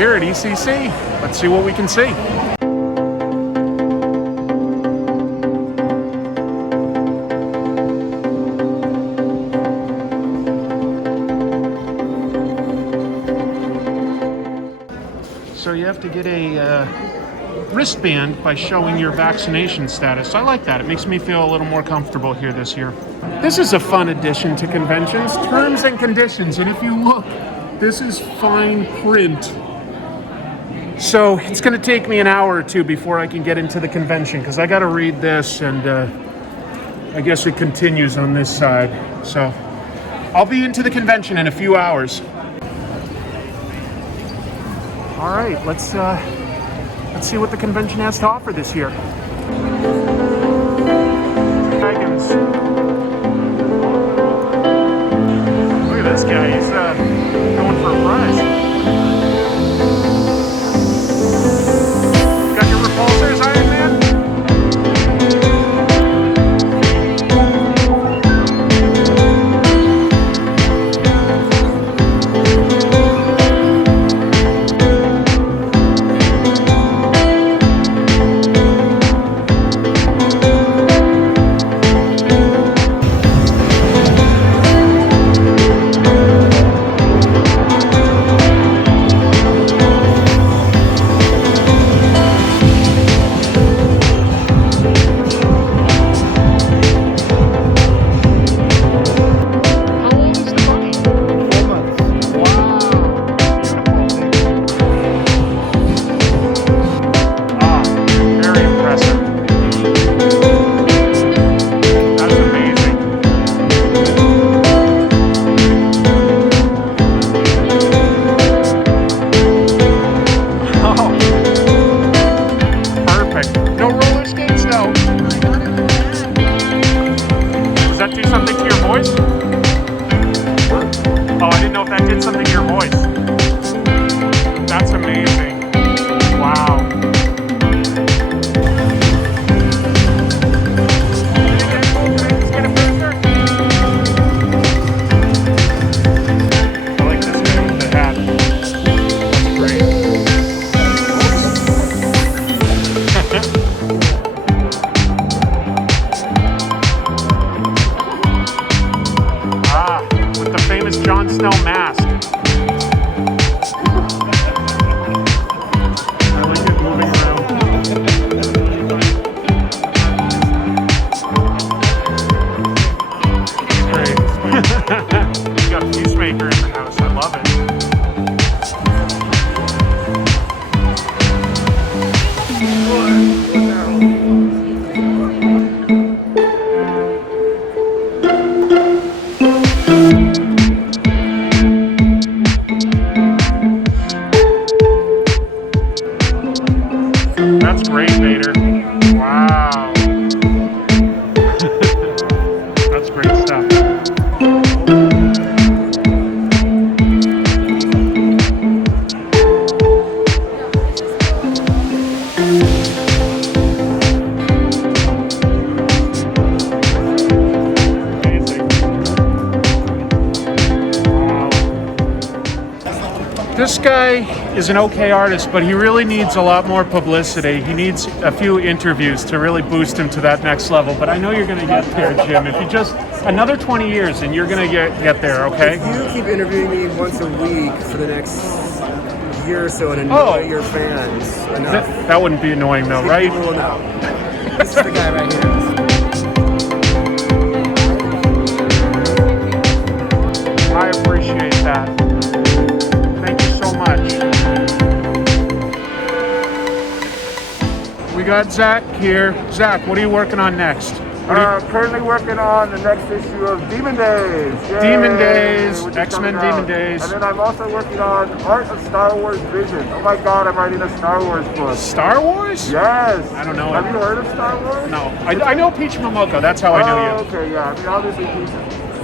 here at ECC. Let's see what we can see. So you have to get a wristband by showing your vaccination status. I like that. It makes me feel a little more comfortable here this year. This is a fun addition to conventions, terms and conditions. And if you look, this is fine print. So it's going to take me an hour or two before I can get into the convention because I got to read this, and I guess it continues on this side. So I'll be into the convention in a few hours. All right, let's see what the convention has to offer this year. Dragons. Look at this guy. He's going for a prize. Got your repulsors, Iron Man? This guy is an okay artist, but he really needs a lot more publicity. He needs a few interviews to really boost him to that next level. But I know you're going to get there, Jim. If you just another 20 years, and you're going to get there, okay? If you keep interviewing me once a week for the next year or so and annoy your fans enough. That wouldn't be annoying, though, right? People will know. This is the guy right here. I appreciate that. Thank you so much. We got Zack here. Zack, what are you working on next? Currently working on the next issue of Demon Days. Yay! Demon Days, X-Men Demon Days. And then I'm also working on Art of Star Wars Vision. Oh my god, I'm writing a Star Wars book. Star Wars? Yes. I don't know. Have you heard of Star Wars? No. I know Peach Momoko. That's how I know you. Okay, yeah. I mean, obviously,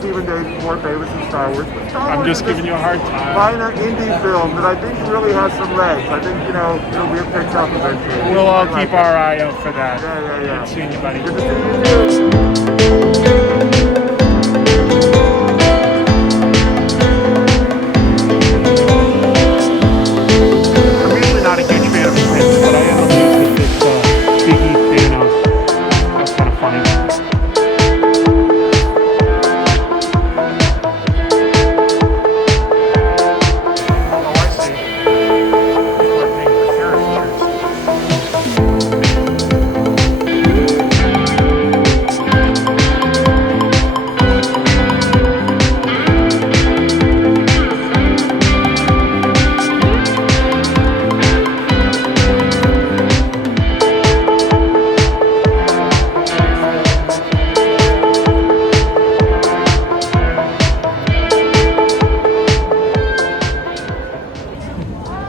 Demon Days is more famous than Star Wars. But Star I'm Wars just giving you a hard time. Minor indie film that I think really has some legs. I think, it'll be picked up eventually. We'll all keep our eye out for that. Yeah. Good seeing you, buddy. Good to see you too.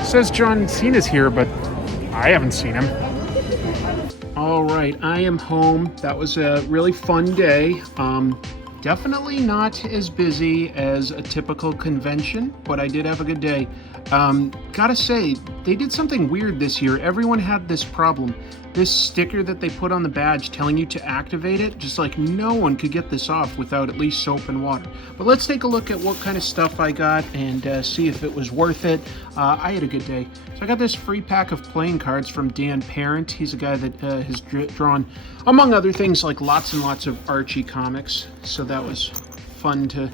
says John Cena's here, but I haven't seen him. All right, I am home. That was a really fun day. Definitely not as busy as a typical convention, but I did have a good day. Gotta say, they did something weird this year. Everyone had this problem. This sticker that they put on the badge telling you to activate it, just like no one could get this off without at least soap and water. But let's take a look at what kind of stuff I got and see if it was worth it. I had a good day. So I got this free pack of playing cards from Dan Parent. He's a guy that has drawn, among other things, like lots and lots of Archie comics. So that was fun to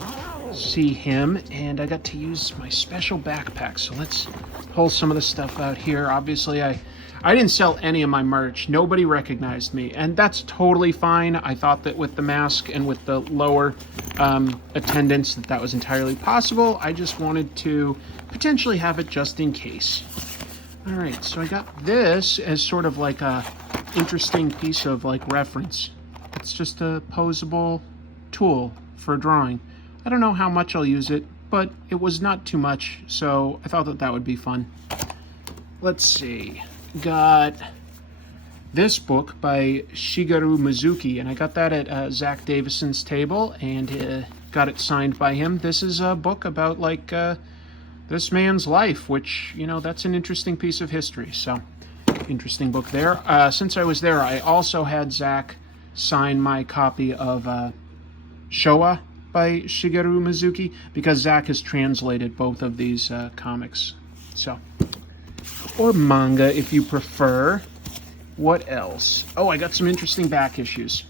see him. And I got to use my special backpack. So let's pull some of the stuff out here. Obviously, I didn't sell any of my merch. Nobody recognized me, and that's totally fine. I thought that with the mask and with the lower attendance that was entirely possible. I just wanted to potentially have it just in case. All right, so I got this as sort of like a interesting piece of like reference. It's just a posable tool for drawing. I don't know how much I'll use it, but it was not too much, so I thought that that would be fun. Let's see. Got this book by Shigeru Mizuki, and I got that at Zack Davisson's table, and got it signed by him. This is a book about like this man's life, which, you know, that's an interesting piece of history. So interesting book there. Since I was there, I also had Zack sign my copy of Showa by Shigeru Mizuki, because Zack has translated both of these comics. So, or manga if you prefer. What else? Oh, I got some interesting back issues.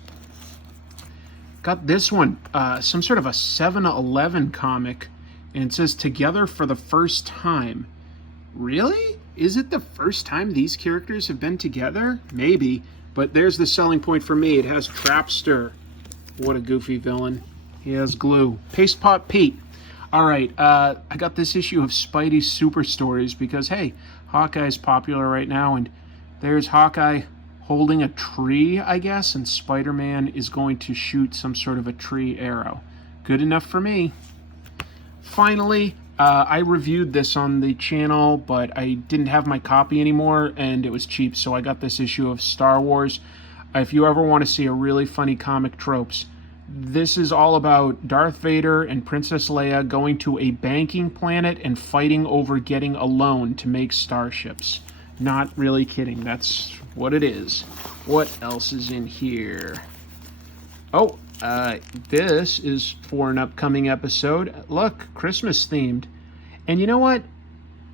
Got this one, some sort of a 7-Eleven comic, and it says "Together for the First Time." Really? Is it the first time these characters have been together? Maybe, but there's the selling point for me. It has Trapster. What a goofy villain. He has glue. Paste Pot Pete. All right, I got this issue of Spidey's Super Stories because, hey, Hawkeye's popular right now, and there's Hawkeye holding a tree, I guess, and Spider-Man is going to shoot some sort of a tree arrow. Good enough for me. Finally, I reviewed this on the channel, but I didn't have my copy anymore, and it was cheap, so I got this issue of Star Wars. If you ever want to see a really funny comic tropes, this is all about Darth Vader and Princess Leia going to a banking planet and fighting over getting a loan to make starships. Not really kidding. That's what it is. What else is in here? Oh, this is for an upcoming episode. Look, Christmas themed. And you know what?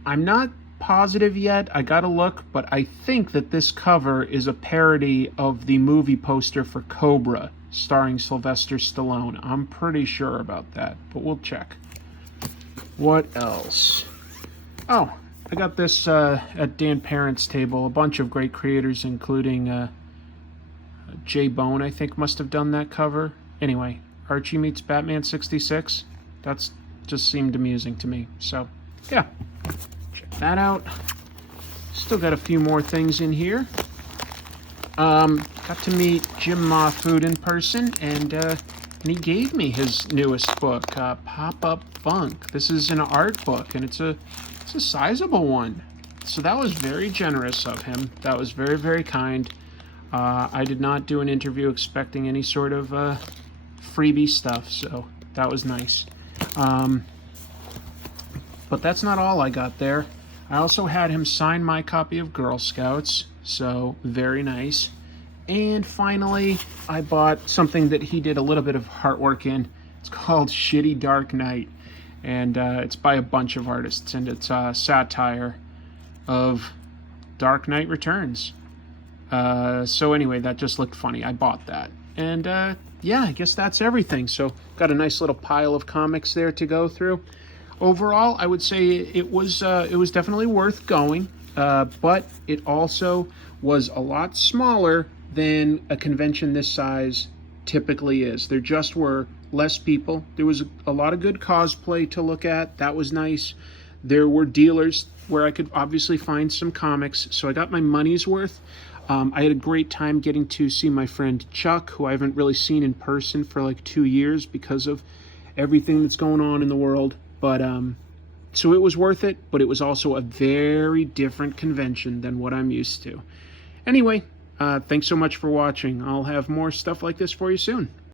I'm not positive yet. I gotta look, but I think that this cover is a parody of the movie poster for Cobra, starring Sylvester Stallone. I'm pretty sure about that, but we'll check. What else? Oh, I got this at Dan Parent's table. A bunch of great creators, including Jay Bone, I think, must have done that cover. Anyway, Archie meets Batman 66. That's just seemed amusing to me. So, yeah, check that out. Still got a few more things in here. Got to meet Jim Mahfood in person, and he gave me his newest book, Pop-Up Funk. This is an art book, and it's a sizable one. So that was very generous of him. That was very, very kind. I did not do an interview expecting any sort of freebie stuff, so that was nice. But that's not all I got there. I also had him sign my copy of Girl Scouts, so very nice. And finally, I bought something that he did a little bit of artwork in. It's called Shitty Dark Knight, and it's by a bunch of artists, and it's a satire of Dark Knight Returns. So anyway, that just looked funny. I bought that. And yeah, I guess that's everything. So got a nice little pile of comics there to go through. Overall, I would say it was definitely worth going, but it also was a lot smaller than a convention this size typically is. There just were less people. There was a lot of good cosplay to look at. That was nice. There were dealers where I could obviously find some comics, so I got my money's worth. I had a great time getting to see my friend Chuck, who I haven't really seen in person for like 2 years because of everything that's going on in the world. But So it was worth it, but it was also a very different convention than what I'm used to. Anyway, thanks so much for watching. I'll have more stuff like this for you soon.